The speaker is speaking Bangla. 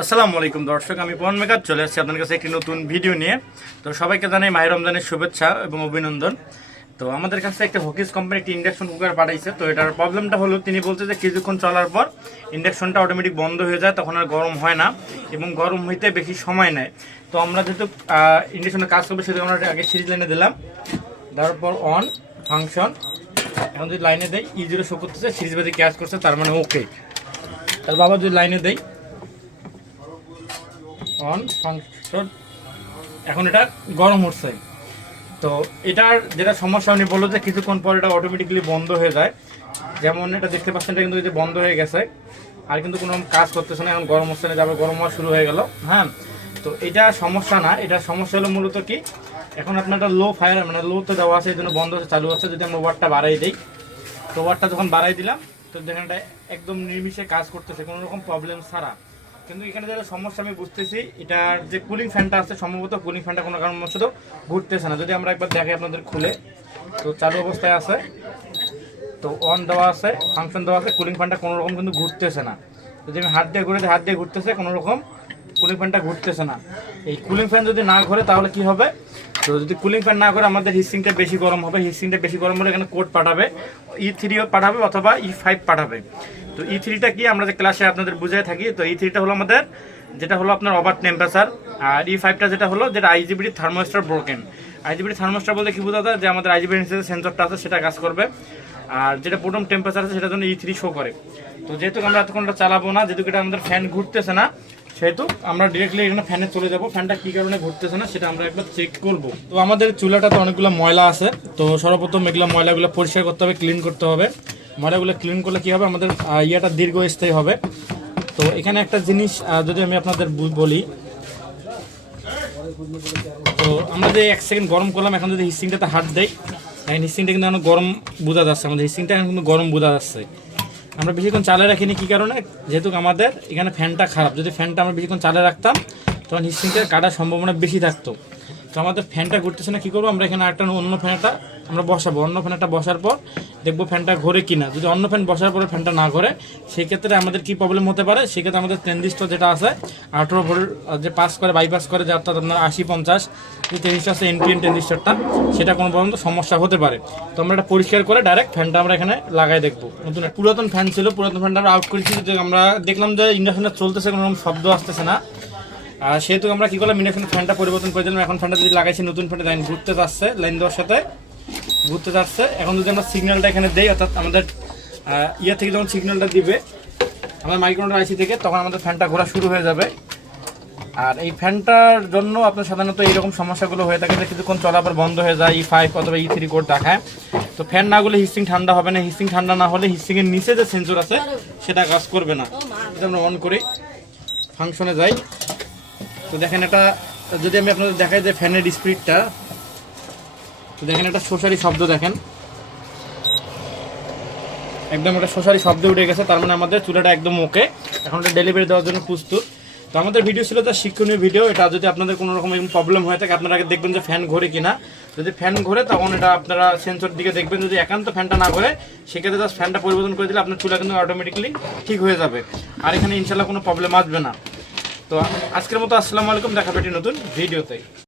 আসসালামু আলাইকুম দর্শক, আমি পবন মেকার চলে আসছি আপনাদের কাছে একটি নতুন ভিডিও নিয়ে। তো সবাইকে জানাই মাহে রমজানের শুভেচ্ছা এবং অভিনন্দন। তো আমাদের কাছে একটা হকিস কোম্পানি একটি ইন্ডাকশন কুকার পাঠাইছে। তো এটার প্রবলেমটা হলো, তিনি বলছে যে কিছুক্ষণ চলার পর ইন্ডাকশনটা অটোমেটিক বন্ধ হয়ে যায়, তখন আর গরম হয় না এবং গরম হইতে বেশি সময় নেয়। তো আমরা যেহেতু ইন্ডাকশনে কাজ করবো, সেহেতু আমরা আগে সিরিজ লাইনে দিলাম, তারপর অন ফাংশন। এখন যদি লাইনে দেয় E0 শো করতেছে, সিরিজ বাদে কাজ করছে, তার মানে ওকে। তারপর আবার যদি লাইনে দেয় অন ফাংশন, এখন এটা গরম হচ্ছে। তো এটার যেটা সমস্যা, উনি বললো যে কিছুক্ষণ পর এটা অটোমেটিকলি বন্ধ হয়ে যায়। যেমন এটা দেখতে পাচ্ছেন, এটা কিন্তু এই যে বন্ধ হয়ে গেছে, আর কিন্তু কোনো কাজ করতেছে না। এখন গরম হচ্ছে না, যাবে গরম হওয়া শুরু হয়ে গেল। হ্যাঁ, তো এটা সমস্যা না, এটা সমস্যা হলো মূলত কি, এখন আপনার একটা লো ফায়ার মানে লোতে দেওয়া আছে, এই জন্য বন্ধ হচ্ছে, চালু হচ্ছে। যদি আমরা ওয়াটটা বাড়াই দিই, তো ওয়াটটা যখন বাড়াই দিলাম, তো দেখেন এটা একদম নির্বিষে কাজ করতেছে, কোনো রকম প্রবলেম ছাড়া। কিন্তু এখানে যেটা সমস্যা আমি বুঝতেছি, এটার যে কুলিং ফ্যানটা আছে, সম্ভবত কুলিং ফ্যানটা কোনো কারণবশত ঘুরতেছে না। যদি আমরা একবার দেখাই আপনাদের খুলে, তো চালু অবস্থায় আছে, তো অন দেওয়া আছে, ফাংশন দেওয়া আছে, কুলিং ফ্যানটা কোনো রকম কিন্তু ঘুরতেছে না। যদি আমি হাত দিয়ে ঘুরে দিই, হাত দিয়ে ঘুরতেছে, কোনো রকম কুলিং ফ্যানটা ঘুরতেছে না। এই কুলিং ফ্যান যদি না ঘুরে তাহলে কি হবে, তো যদি কুলিং ফ্যান না করে আমাদের হিটসিংটা বেশি গরম হবে। হিটসিংটা বেশি গরম হলে এখানে কোড পাঠাবে, E3 পাঠাবে অথবা E5 পাঠাবে। তো E3টা কি, আমরা যে ক্লাসে আপনাদের বুঝাই থাকি, তো E3টা হলো আমাদের যেটা হলো আপনার ওভার টেম্পারেচার, আর E5টা যেটা হলো যেটা IGBT thermostat broken. IGBT thermostat বলতে কি বোঝা যায়, যে আমাদের IGBT সেন্সরটা আছে সেটা কাজ করবে, আর যেটা বটম টেম্পারেচার আছে সেটার জন্য E3 শো করে। তো যেহেতু আমরা এতক্ষণটা চালাবো না, যেহেতু এটা আমাদের ফ্যান ঘুরতেছে না, সেহেতু আমরা ডিরেক্টলি এখানে ফ্যানে চলে যাব। ফ্যানটা কী কারণে ঘুরতেছে না সেটা আমরা একবার চেক করব। তো আমাদের চুলাটাতে অনেকগুলো ময়লা আছে, তো সর্বপ্রথম এগুলো ময়লাগুলো পরিষ্কার করতে হবে, ক্লিন করতে হবে। ময়লাগুলো ক্লিন করলে কী হবে, আমাদের ইয়েটা দীর্ঘস্থায়ী হবে। তো এখানে একটা জিনিস যদি আমি আপনাদের বলি, তো আমরা যে 1 সেকেন্ড গরম করলাম, এখন যদি হিটসিংটাতে হাত দেই, এখন হিটসিংটা কিন্তু এখন গরম বোঝা যাচ্ছে, আমাদের হিটসিংটা এখন কিন্তু গরম বোঝা যাচ্ছে। আমরা বেশিক্ষণ চালে রাখিনি, কী কারণে, যেহেতু আমাদের এখানে ফ্যানটা খারাপ। যদি ফ্যানটা আমরা বেশিক্ষণ চালে রাখতাম, তখন হিটসিংটা কাটার সম্ভাবনা বেশি থাকতো। তো আমাদের ফ্যানটা ঘুরতেছে না, কী করবো, আমরা এখানে একটা অন্য ফ্যানটা আমরা বসাবো। অন্য ফ্যানটা বসার পর দেখবো ফ্যানটা ঘোরে কিনা। যদি অন্য ফ্যান বসার পরে ফ্যানটা না ঘোরে, সেক্ষেত্রে আমাদের কি প্রবলেম হতে পারে, সেক্ষেত্রে আমাদের ট্রানজিস্টর যেটা আছে 18 ভোল্ট যে পাস করে বাইপাস করে, যে অর্থাৎ আপনার 80-50 যে ট্রানজিস্টর আছে এনপিএন ট্রানজিস্টরটা, সেটা কোনো পর্যন্ত সমস্যা হতে পারে। তো আমরা এটা পরিষ্কার করে ডাইরেক্ট ফ্যানটা আমরা এখানে লাগাই দেখবো। নতুন পুরাতন ফ্যান ছিল, পুরাতন ফ্যানটা আমরা আউট করেছি, যে আমরা দেখলাম যে ইন্ডাকশনটা চলতেছে, কোনো রকম শব্দ আসতেছে না। আর সেহেতু আমরা কী করলাম, ইন্ডাকশন ফ্যানটা পরিবর্তন করে দিলাম। এখন ফ্যানটা যদি লাগাইছি, নতুন ফ্যানটা লাইন ঘুরতে যাচ্ছে, লাইন দেওয়ার সাথে ঘুরতে যাচ্ছে। এখন যদি আমরা সিগন্যালটা এখানে দেই, অর্থাৎ আমাদের ইয়ে থেকে যখন সিগন্যালটা দিবে আমাদের মাইক্রোকন্ট্রোলার আইসি থেকে, তখন আমাদের ফ্যানটা ঘোরা শুরু হয়ে যাবে। আর এই ফ্যানটার জন্য আপনার সাধারণত এইরকম সমস্যাগুলো হয়ে থাকে, যে কিছুক্ষণ চলার পর বন্ধ হয়ে যায়, E5 অথবা E3 কোড দেখায়। তো ফ্যান না গেলে হিটসিং ঠান্ডা হবে না, হিটসিং ঠান্ডা না হলে হিটসিংয়ের নিচে যে সেন্সর আছে সেটা কাজ করবে না। এটা আমরা অন করি, ফাংশনে যাই, তো দেখেন এটা যদি আমি আপনাদের দেখাই যে ফ্যানের স্পিডটা, তো দেখেন এটা শোষারি শব্দ, দেখেন একদম এটা শোষারি শব্দ উঠে গেছে, তার মানে আমাদের চুলাটা একদম ওকে, এখন এটা ডেলিভারি দেওয়ার জন্য প্রস্তুত। তো আমাদের ভিডিও ছিল তার শিক্ষণীয় ভিডিও। এটা যদি আপনাদের কোনো রকম প্রবলেম হয়ে থাকে, আপনারা আগে দেখবেন যে ফ্যান ঘোরে কিনা। যদি ফ্যান ঘোরে, তখন এটা আপনারা সেন্সর দিকে দেখবেন। যদি একান্ত ফ্যানটা না ঘোরে, সেক্ষেত্রে জাস্ট ফ্যানটা পরিবর্তন করে দিলে আপনার চুলা কিন্তু অটোমেটিকলি ঠিক হয়ে যাবে, আর এখানে ইনশাল্লাহ কোনো প্রবলেম আসবে না। তো আজকের মতো আসসালামু আলাইকুম, দেখা পেটি নতুন ভিডিওতে।